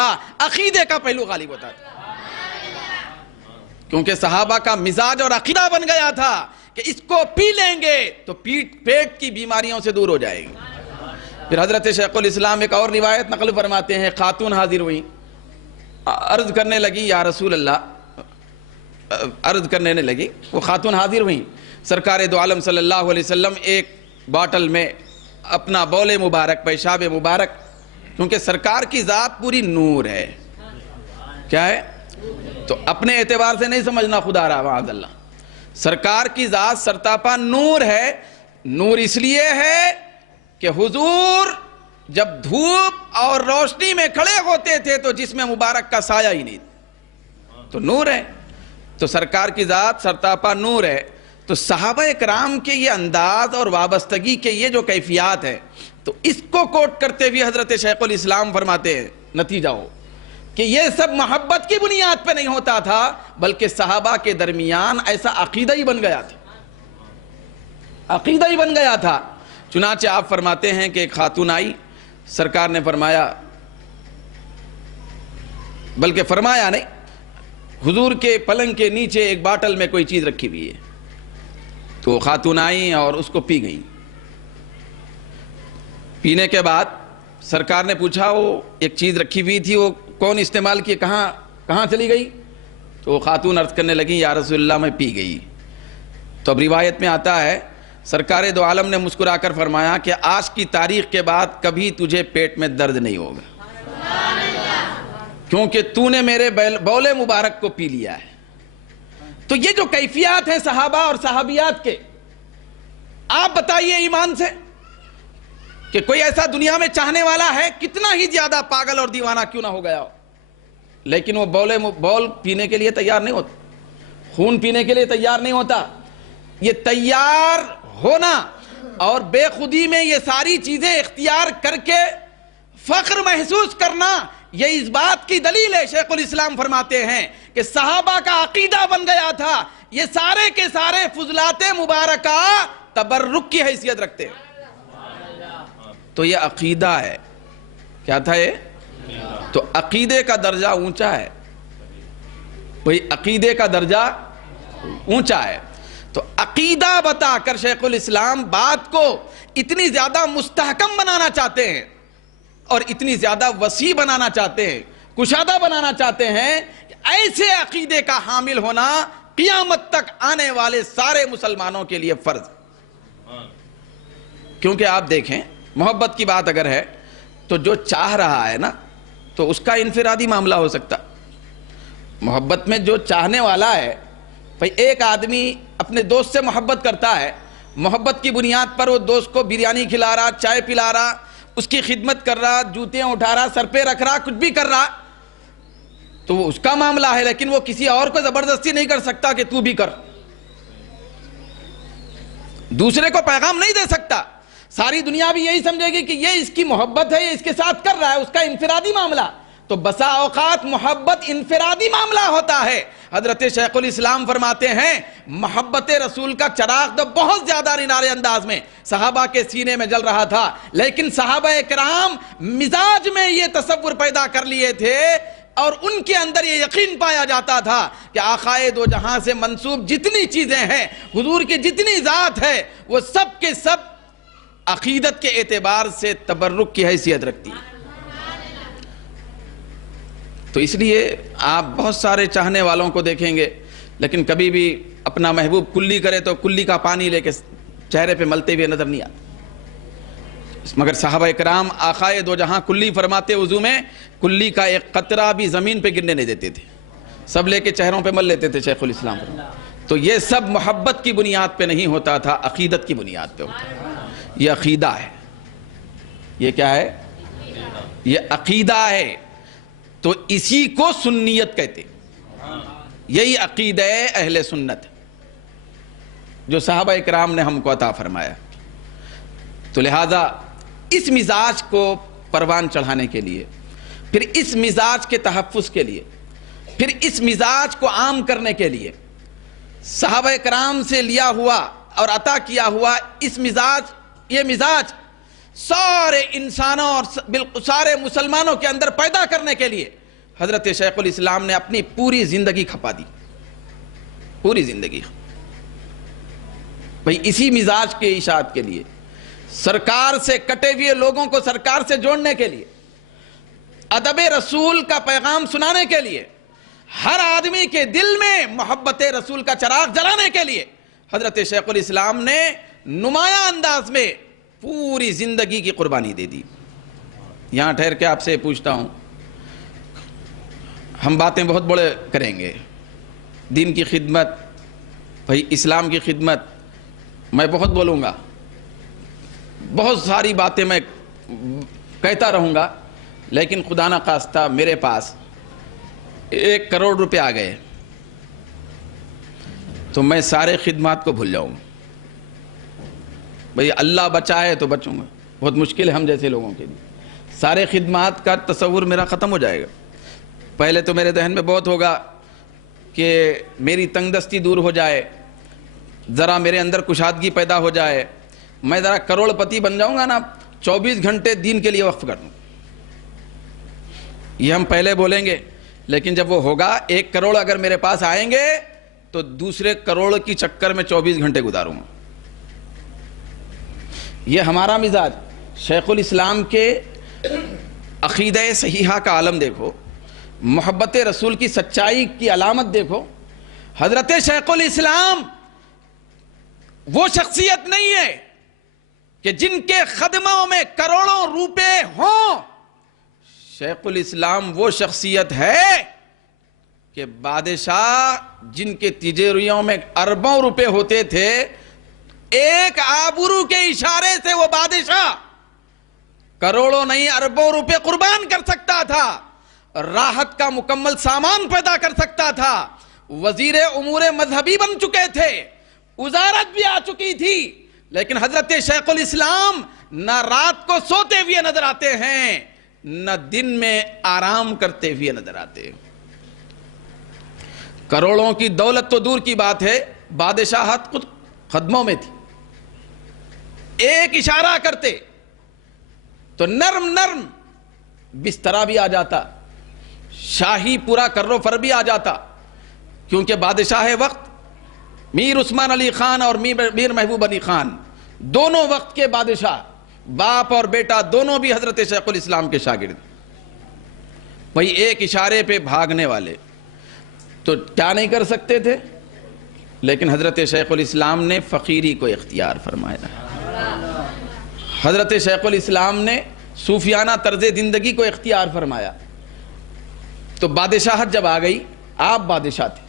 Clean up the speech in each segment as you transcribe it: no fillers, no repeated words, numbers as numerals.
عقیدے کا پہلو غالب ہوتا تھا، کیونکہ صحابہ کا مزاج اور عقیدہ بن گیا تھا کہ اس کو پی لیں گے تو پیٹ کی بیماریوں سے دور ہو جائے گی۔ پھر حضرت شیخ الاسلام ایک اور روایت نقل فرماتے ہیں، خاتون حاضر ہوئی، عرض کرنے لگی یا رسول اللہ، عرض کرنے لگی، وہ خاتون حاضر ہوئی، سرکار دو عالم صلی اللہ علیہ وسلم ایک باٹل میں اپنا بول مبارک، پیشاب مبارک، کیونکہ سرکار کی ذات پوری نور ہے، کیا ہے؟ تو اپنے اعتبار سے نہیں سمجھنا خدا رہا، معاذ اللہ، سرکار کی ذات سرتاپا نور ہے۔ نور اس لیے ہے کہ حضور جب دھوپ اور روشنی میں کھڑے ہوتے تھے تو جسم مبارک کا سایہ ہی نہیں، تو نور ہے، تو سرکار کی ذات سرتاپا نور ہے۔ تو صحابہ اکرام کے یہ انداز اور وابستگی کے یہ جو کیفیات ہے، تو اس کو کوٹ کرتے ہوئے حضرت شیخ الاسلام فرماتے ہیں نتیجہ ہو کہ یہ سب محبت کی بنیاد پہ نہیں ہوتا تھا، بلکہ صحابہ کے درمیان ایسا عقیدہ ہی بن گیا تھا، عقیدہ ہی بن گیا تھا۔ چنانچہ آپ فرماتے ہیں کہ ایک خاتون آئی، سرکار نے فرمایا، بلکہ فرمایا نہیں، حضور کے پلنگ کے نیچے ایک باٹل میں کوئی چیز رکھی ہوئی ہے، تو خاتون آئی اور اس کو پی گئی۔ پینے کے بعد سرکار نے پوچھا وہ ایک چیز رکھی ہوئی تھی، وہ کون استعمال کی، کہاں چلی گئی؟ تو خاتون عرض کرنے لگی یا رسول اللہ میں پی گئی۔ تو اب روایت میں آتا ہے سرکار دو عالم نے مسکرا کر فرمایا کہ آج کی تاریخ کے بعد کبھی تجھے پیٹ میں درد نہیں ہوگا، کیونکہ تو نے میرے بول مبارک کو پی لیا ہے۔ تو یہ جو کیفیات ہیں صحابہ اور صحابیات کے، آپ بتائیے ایمان سے کہ کوئی ایسا دنیا میں چاہنے والا ہے، کتنا ہی زیادہ پاگل اور دیوانہ کیوں نہ ہو گیا ہو، لیکن وہ بول پینے کے لیے تیار نہیں ہوتا، خون پینے کے لیے تیار نہیں ہوتا۔ یہ تیار ہونا اور بے خودی میں یہ ساری چیزیں اختیار کر کے فخر محسوس کرنا، یہ اس بات کی دلیل ہے۔ شیخ الاسلام فرماتے ہیں کہ صحابہ کا عقیدہ بن گیا تھا، یہ سارے کے سارے فضلات مبارکہ تبرک کی حیثیت رکھتے ہیں۔ تو یہ عقیدہ ہے، کیا تھا یہ؟ تو عقیدے کا درجہ اونچا ہے، وہی عقیدے کا درجہ اونچا ہے۔ تو عقیدہ بتا کر شیخ الاسلام بات کو اتنی زیادہ مستحکم بنانا چاہتے ہیں اور اتنی زیادہ وسیع بنانا چاہتے ہیں، کشادہ بنانا چاہتے ہیں کہ ایسے عقیدے کا حامل ہونا قیامت تک آنے والے سارے مسلمانوں کے لیے فرض۔ کیونکہ آپ دیکھیں محبت کی بات اگر ہے تو جو چاہ رہا ہے نا تو اس کا انفرادی معاملہ ہو سکتا، محبت میں جو چاہنے والا ہے، بھئی ایک آدمی اپنے دوست سے محبت کرتا ہے، محبت کی بنیاد پر وہ دوست کو بریانی کھلا رہا، چائے پلا رہا، اس کی خدمت کر رہا، جوتیاں اٹھا رہا، سر پہ رکھ رہا، کچھ بھی کر رہا، تو وہ اس کا معاملہ ہے، لیکن وہ کسی اور کو زبردستی نہیں کر سکتا کہ تو بھی کر، دوسرے کو پیغام نہیں دے سکتا۔ ساری دنیا بھی یہی سمجھے گی کہ یہ اس کی محبت ہے، یہ اس کے ساتھ کر رہا ہے، اس کا انفرادی معاملہ۔ تو بسا اوقات محبت انفرادی معاملہ ہوتا ہے۔ حضرت شیخ الاسلام فرماتے ہیں محبت رسول کا چراغ تو بہت زیادہ نارے انداز میں صحابہ کے سینے میں جل رہا تھا، لیکن صحابہ اکرام مزاج میں یہ تصور پیدا کر لیے تھے اور ان کے اندر یہ یقین پایا جاتا تھا کہ آقائے دو جہاں سے منسوب جتنی چیزیں ہیں، حضور کی جتنی ذات ہے، وہ سب کے سب عقیدت کے اعتبار سے تبرک کی حیثیت رکھتی ہے۔ تو اس لیے آپ بہت سارے چاہنے والوں کو دیکھیں گے، لیکن کبھی بھی اپنا محبوب کلی کرے تو کلی کا پانی لے کے چہرے پہ ملتے ہوئے نظر نہیں آتے، مگر صحابہ اکرام آقائے دو جہاں کلی فرماتے، وضو میں کلی کا ایک قطرہ بھی زمین پہ گرنے نہیں دیتے تھے، سب لے کے چہروں پہ مل لیتے تھے شیخ الاسلام۔ تو یہ سب محبت کی بنیاد پہ نہیں ہوتا تھا، عقیدت کی بنیاد پہ ہوتا تھا۔ یہ عقیدہ ہے، یہ کیا ہے؟ یہ عقیدہ ہے، تو اسی کو سنیت کہتے ہیں۔ یہی عقیدہ اہل سنت جو صحابہ اکرام نے ہم کو عطا فرمایا۔ تو لہذا اس مزاج کو پروان چڑھانے کے لیے، پھر اس مزاج کے تحفظ کے لیے، پھر اس مزاج کو عام کرنے کے لیے صحابہ اکرام سے لیا ہوا اور عطا کیا ہوا اس مزاج، یہ مزاج سارے انسانوں اور سارے مسلمانوں کے اندر پیدا کرنے کے لیے حضرت شیخ الاسلام نے اپنی پوری زندگی کھپا دی، پوری زندگی بھئی اسی مزاج کے اشاعت کے لیے، سرکار سے کٹے ہوئے لوگوں کو سرکار سے جوڑنے کے لیے، ادب رسول کا پیغام سنانے کے لیے، ہر آدمی کے دل میں محبت رسول کا چراغ جلانے کے لیے حضرت شیخ الاسلام نے نمایاں انداز میں پوری زندگی کی قربانی دے دی۔ یہاں ٹھہر کے آپ سے پوچھتا ہوں، ہم باتیں بہت بڑے کریں گے، دین کی خدمت، بھائی اسلام کی خدمت، میں بہت بولوں گا، بہت ساری باتیں میں کہتا رہوں گا، لیکن خدا نہ خواستہ میرے پاس 1 کروڑ روپے آ گئے تو میں سارے خدمات کو بھول جاؤں، بھئی اللہ بچائے تو بچوں گا، بہت مشکل ہے ہم جیسے لوگوں کے لیے، سارے خدمات کا تصور میرا ختم ہو جائے گا۔ پہلے تو میرے ذہن میں بہت ہوگا کہ میری تنگ دستی دور ہو جائے، ذرا میرے اندر کشادگی پیدا ہو جائے، میں ذرا کروڑ پتی بن جاؤں گا نا، 24 گھنٹے دین کے لیے وقف کر دوں، یہ ہم پہلے بولیں گے، لیکن جب وہ ہوگا 1 کروڑ اگر میرے پاس آئیں گے تو دوسرے کروڑ کی چکر میں 24 گھنٹے گزاروں گا۔ یہ ہمارا مزاج۔ شیخ الاسلام کے عقیدہ صحیحہ کا عالم دیکھو، محبت رسول کی سچائی کی علامت دیکھو۔ حضرت شیخ الاسلام وہ شخصیت نہیں ہے کہ جن کے خدموں میں کروڑوں روپے ہوں، شیخ الاسلام وہ شخصیت ہے کہ بادشاہ جن کے تجوریوں میں اربوں روپے ہوتے تھے، ایک آبرو کے اشارے سے وہ بادشاہ کروڑوں نہیں اربوں روپے قربان کر سکتا تھا، راحت کا مکمل سامان پیدا کر سکتا تھا، وزیر امور مذہبی بن چکے تھے، وزارت بھی آ چکی تھی، لیکن حضرت شیخ الاسلام نہ رات کو سوتے ہوئے نظر آتے ہیں، نہ دن میں آرام کرتے ہوئے نظر آتے ہیں۔ کروڑوں کی دولت تو دور کی بات ہے، بادشاہت خود قدموں میں تھی، ایک اشارہ کرتے تو نرم نرم بسترا بھی آ جاتا، شاہی پورا کرو فر بھی آ جاتا، کیونکہ بادشاہ وقت میر عثمان علی خان اور میر محبوب علی خان دونوں وقت کے بادشاہ، باپ اور بیٹا دونوں بھی حضرت شیخ الاسلام کے شاگرد، وہی ایک اشارے پہ بھاگنے والے، تو کیا نہیں کر سکتے تھے؟ لیکن حضرت شیخ الاسلام نے فقیری کو اختیار فرمایا، حضرت شیخ الاسلام نے صوفیانہ طرز زندگی کو اختیار فرمایا، تو بادشاہت جب آ گئی، آپ بادشاہ تھے،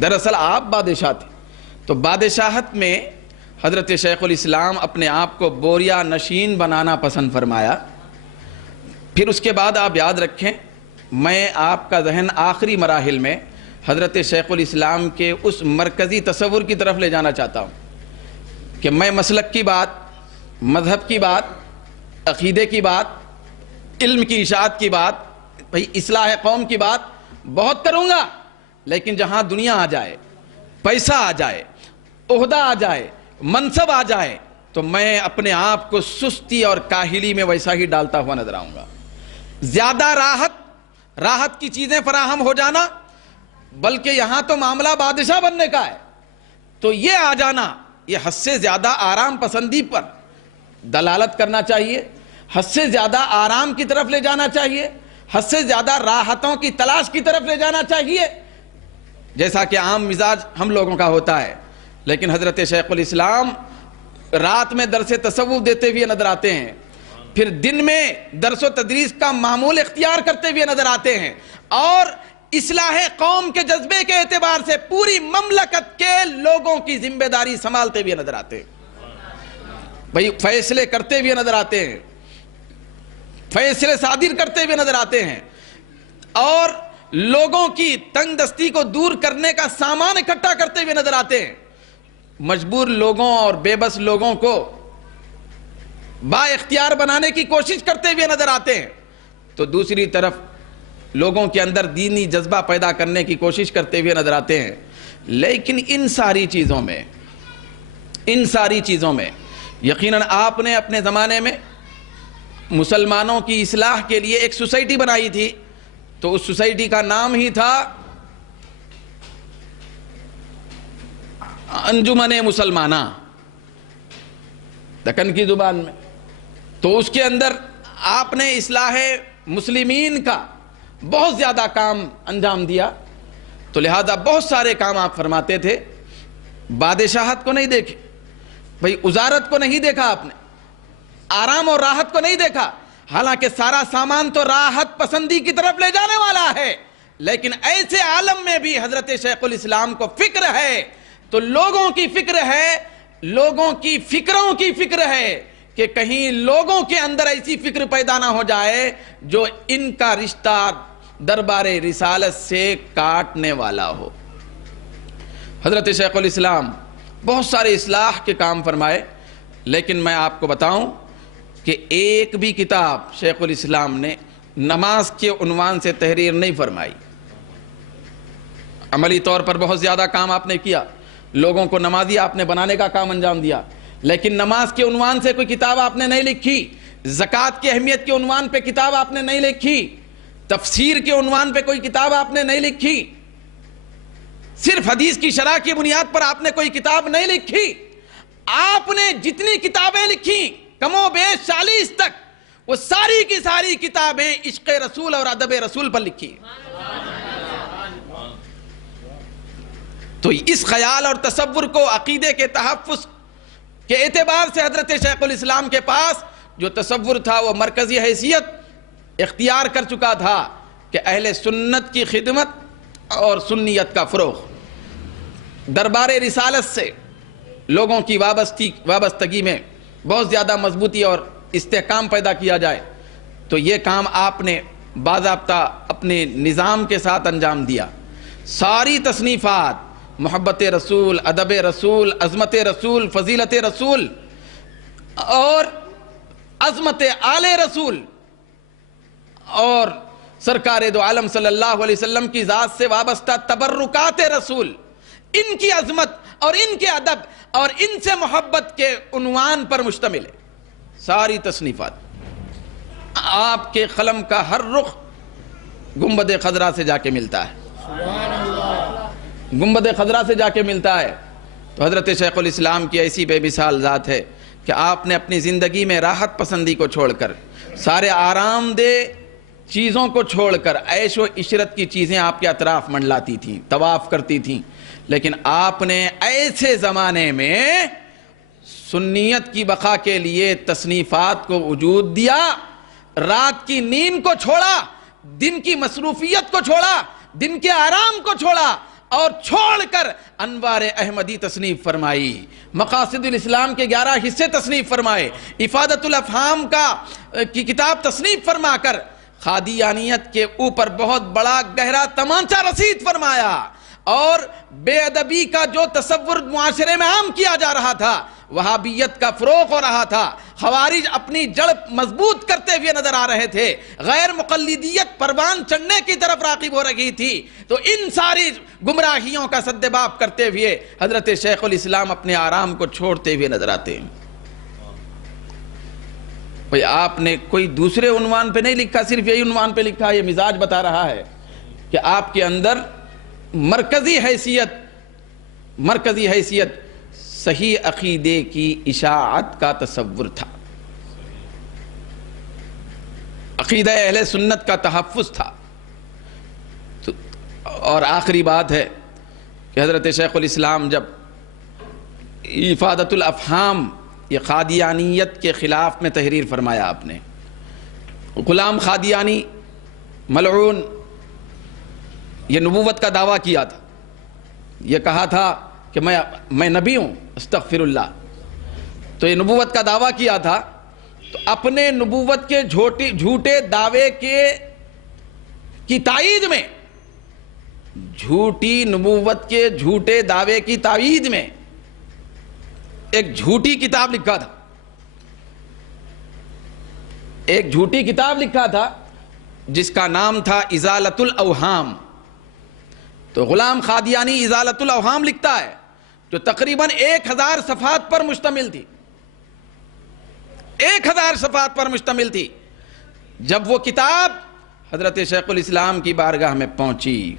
دراصل آپ بادشاہ تھے، تو بادشاہت میں حضرت شیخ الاسلام اپنے آپ کو بوریا نشین بنانا پسند فرمایا۔ پھر اس کے بعد آپ یاد رکھیں، میں آپ کا ذہن آخری مراحل میں حضرت شیخ الاسلام کے اس مرکزی تصور کی طرف لے جانا چاہتا ہوں کہ میں مسلک کی بات، مذہب کی بات، عقیدے کی بات، علم کی اشاعت کی بات، بھئی اصلاح قوم کی بات بہت کروں گا، لیکن جہاں دنیا آ جائے، پیسہ آ جائے، عہدہ آ جائے، منصب آ جائے، تو میں اپنے آپ کو سستی اور کاہلی میں ویسا ہی ڈالتا ہوا نظر آؤں گا۔ زیادہ راحت کی چیزیں فراہم ہو جانا، بلکہ یہاں تو معاملہ بادشاہ بننے کا ہے، تو یہ آ جانا، یہ حد سے زیادہ آرام پسندی پر دلالت کرنا چاہیے، حد سے زیادہ آرام کی طرف لے جانا چاہیے، حد سے زیادہ راحتوں کی تلاش کی طرف لے جانا چاہیے، جیسا کہ عام مزاج ہم لوگوں کا ہوتا ہے۔ لیکن حضرت شیخ الاسلام رات میں درس تصوف دیتے ہوئے نظر آتے ہیں، پھر دن میں درس و تدریس کا معمول اختیار کرتے ہوئے نظر آتے ہیں، اور اصلاح قوم کے جذبے کے اعتبار سے پوری مملکت کے لوگوں کی ذمہ داری سنبھالتے ہوئے نظر آتے ہیں، بھئی فیصلے کرتے ہوئے نظر آتے ہیں، فیصلے صادر کرتے ہوئے نظر آتے ہیں، اور لوگوں کی تنگ دستی کو دور کرنے کا سامان اکٹھا کرتے ہوئے نظر آتے ہیں، مجبور لوگوں اور بے بس لوگوں کو با اختیار بنانے کی کوشش کرتے ہوئے نظر آتے ہیں، تو دوسری طرف لوگوں کے اندر دینی جذبہ پیدا کرنے کی کوشش کرتے ہوئے نظر آتے ہیں۔ لیکن ان ساری چیزوں میں یقیناً آپ نے اپنے زمانے میں مسلمانوں کی اصلاح کے لیے ایک سوسائٹی بنائی تھی، تو اس سوسائٹی کا نام ہی تھا انجمن مسلمانہ، دکن کی زبان میں. تو اس کے اندر آپ نے اصلاح مسلمین کا بہت زیادہ کام انجام دیا. تو لہذا بہت سارے کام آپ فرماتے تھے. بادشاہت کو نہیں دیکھے بھئی، وزارت کو نہیں دیکھا آپ نے، آرام اور راحت کو نہیں دیکھا، حالانکہ سارا سامان تو راحت پسندی کی طرف لے جانے والا ہے، لیکن ایسے عالم میں بھی حضرت شیخ الاسلام کو فکر ہے. تو لوگوں کی فکر ہے، لوگوں کی فکروں کی فکر ہے کہ کہیں لوگوں کے اندر ایسی فکر پیدا نہ ہو جائے جو ان کا رشتہ دربار رسالت سے کاٹنے والا ہو. حضرت شیخ الاسلام بہت سارے اصلاح کے کام فرمائے، لیکن میں آپ کو بتاؤں کہ ایک بھی کتاب شیخ الاسلام نے نماز کے عنوان سے تحریر نہیں فرمائی. عملی طور پر بہت زیادہ کام آپ نے کیا، لوگوں کو نمازی آپ نے بنانے کا کام انجام دیا، لیکن نماز کے عنوان سے کوئی کتاب آپ نے نہیں لکھی، زکوٰۃ کی اہمیت کے عنوان پہ کتاب آپ نے نہیں لکھی، تفسیر کے عنوان پہ کوئی کتاب آپ نے نہیں لکھی، صرف حدیث کی شرح کی بنیاد پر آپ نے کوئی کتاب نہیں لکھی. آپ نے جتنی کتابیں لکھی کم و بیش 40 تک، وہ ساری کی ساری کتابیں عشق رسول اور ادب رسول پر لکھی. تو اس خیال اور تصور کو عقیدے کے تحفظ کے اعتبار سے حضرت شیخ الاسلام کے پاس جو تصور تھا وہ مرکزی حیثیت اختیار کر چکا تھا کہ اہل سنت کی خدمت اور سنیت کا فروغ، دربار رسالت سے لوگوں کی وابستگی میں بہت زیادہ مضبوطی اور استحکام پیدا کیا جائے. تو یہ کام آپ نے باضابطہ اپنے نظام کے ساتھ انجام دیا. ساری تصنیفات محبت رسول، ادب رسول، عظمت رسول، فضیلت رسول اور عظمت آل رسول اور سرکار دو عالم صلی اللہ علیہ وسلم کی ذات سے وابستہ تبرکات رسول، ان کی عظمت اور ان کے ادب اور ان سے محبت کے عنوان پر مشتمل ہے. ساری تصنیفات، آپ کے قلم کا ہر رخ گنبد خضرا سے جا کے ملتا ہے، گنبد خضرا سے جا کے ملتا ہے. تو حضرت شیخ الاسلام کی ایسی بے مثال ذات ہے کہ آپ نے اپنی زندگی میں راحت پسندی کو چھوڑ کر، سارے آرام دہ چیزوں کو چھوڑ کر عیش و عشرت کی چیزیں آپ کے اطراف منڈلاتی تھیں، طواف کرتی تھیں، لیکن آپ نے ایسے زمانے میں سنیت کی بقا کے لیے تصنیفات کو وجود دیا، رات کی نیند کو چھوڑا، دن کی مصروفیت کو چھوڑا، دن کے آرام کو چھوڑا اور چھوڑ کر انوار احمدی تصنیف فرمائی، مقاصد الاسلام کے 11 حصے تصنیف فرمائے، افادت الافہام کی کتاب تصنیف فرما کر قادیانیت کے اوپر بہت بڑا گہرا تمانچہ رسید فرمایا. اور بے ادبی کا جو تصور معاشرے میں عام کیا جا رہا تھا، وہابیت کا فروغ ہو رہا تھا، خوارج اپنی جڑ مضبوط کرتے ہوئے نظر آ رہے تھے، غیر مقلدیت پروان چڑھنے کی طرف راغب ہو رہی تھی. تو ان ساری گمراہیوں کا سدباب کرتے ہوئے حضرت شیخ الاسلام اپنے آرام کو چھوڑتے ہوئے نظر آتے ہیں. بھئی آپ نے کوئی دوسرے عنوان پہ نہیں لکھا، صرف یہی عنوان پہ لکھا. یہ مزاج بتا رہا ہے کہ آپ کے اندر مرکزی حیثیت صحیح عقیدے کی اشاعت کا تصور تھا، عقیدہ اہل سنت کا تحفظ تھا. اور آخری بات ہے کہ حضرت شیخ الاسلام جب افادت الافہام یہ قادیانیت کے خلاف میں تحریر فرمایا، آپ نے غلام قادیانی ملعون یہ نبوت کا دعویٰ کیا تھا، یہ کہا تھا کہ میں نبی ہوں، استغفر اللہ. تو یہ نبوت کا دعویٰ کیا تھا. تو اپنے نبوت کے جھوٹے دعوے کی تائید میں، جھوٹی نبوت کے جھوٹے دعوے کی تائید میں ایک جھوٹی کتاب لکھا تھا، ایک جھوٹی کتاب لکھا تھا جس کا نام تھا ازالت الاوہام. تو غلام قادیانی ازالت الاوہام لکھتا ہے جو تقریباً 1000 صفحات پر مشتمل تھی. 1000 صفحات پر مشتمل تھی. جب وہ کتاب حضرت شیخ الاسلام کی بارگاہ میں پہنچی